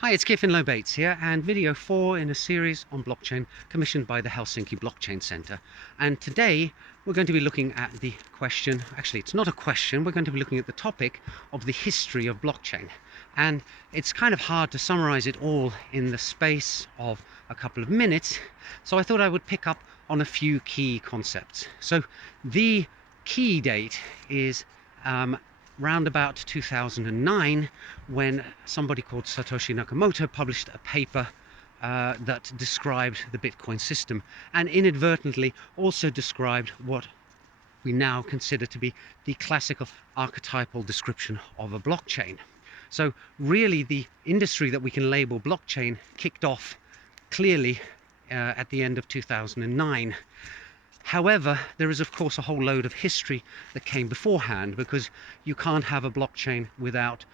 Hi, it's Kevin Lobates here, and video 4 in a series on blockchain commissioned by the Helsinki Blockchain Center. And today we're going to be looking at the question, actually it's not a question, we're going to be looking at the topic of the history of blockchain. And it's kind of hard to summarize it all in the space of a couple of minutes, so I thought I would pick up on a few key concepts. So the key date is round about 2009, when somebody called Satoshi Nakamoto published a paper that described the Bitcoin system, and inadvertently also described what we now consider to be the classical archetypal description of a blockchain. So really the industry that we can label blockchain kicked off clearly at the end of 2009. However, there is of course a whole load of history that came beforehand, because you can't have a blockchain without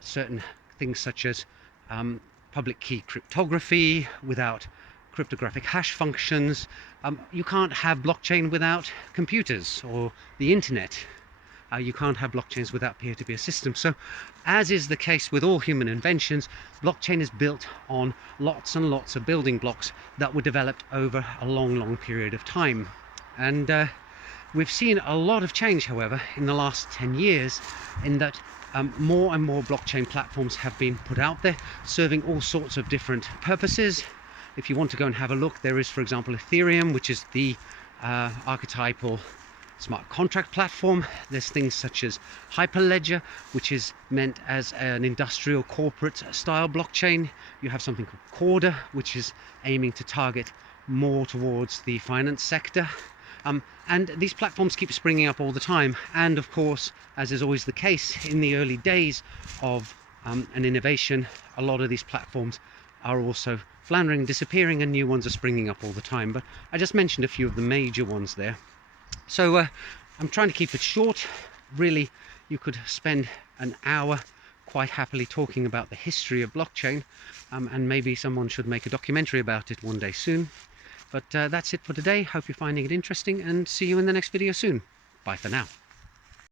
certain things such as public key cryptography, without cryptographic hash functions. You can't have blockchain without computers or the internet. You can't have blockchains without peer-to-peer systems. So, as is the case with all human inventions, blockchain is built on lots and lots of building blocks that were developed over a long period of time. And we've seen a lot of change, however, in the last 10 years, in that more and more blockchain platforms have been put out there, serving all sorts of different purposes. If you want to go and have a look, there is, for example, Ethereum, which is the archetypal smart contract platform. There's things such as Hyperledger, which is meant as an industrial corporate style blockchain. You have something called Corda, which is aiming to target more towards the finance sector. And these platforms keep springing up all the time. And of course, as is always the case in the early days of an innovation, a lot of these platforms are also floundering, disappearing, and new ones are springing up all the time. But I just mentioned a few of the major ones there. So I'm trying to keep it short. Really, you could spend an hour quite happily talking about the history of blockchain, and maybe someone should make a documentary about it one day soon. But that's it for today. Hope you're finding it interesting, and see you in the next video soon. Bye for now.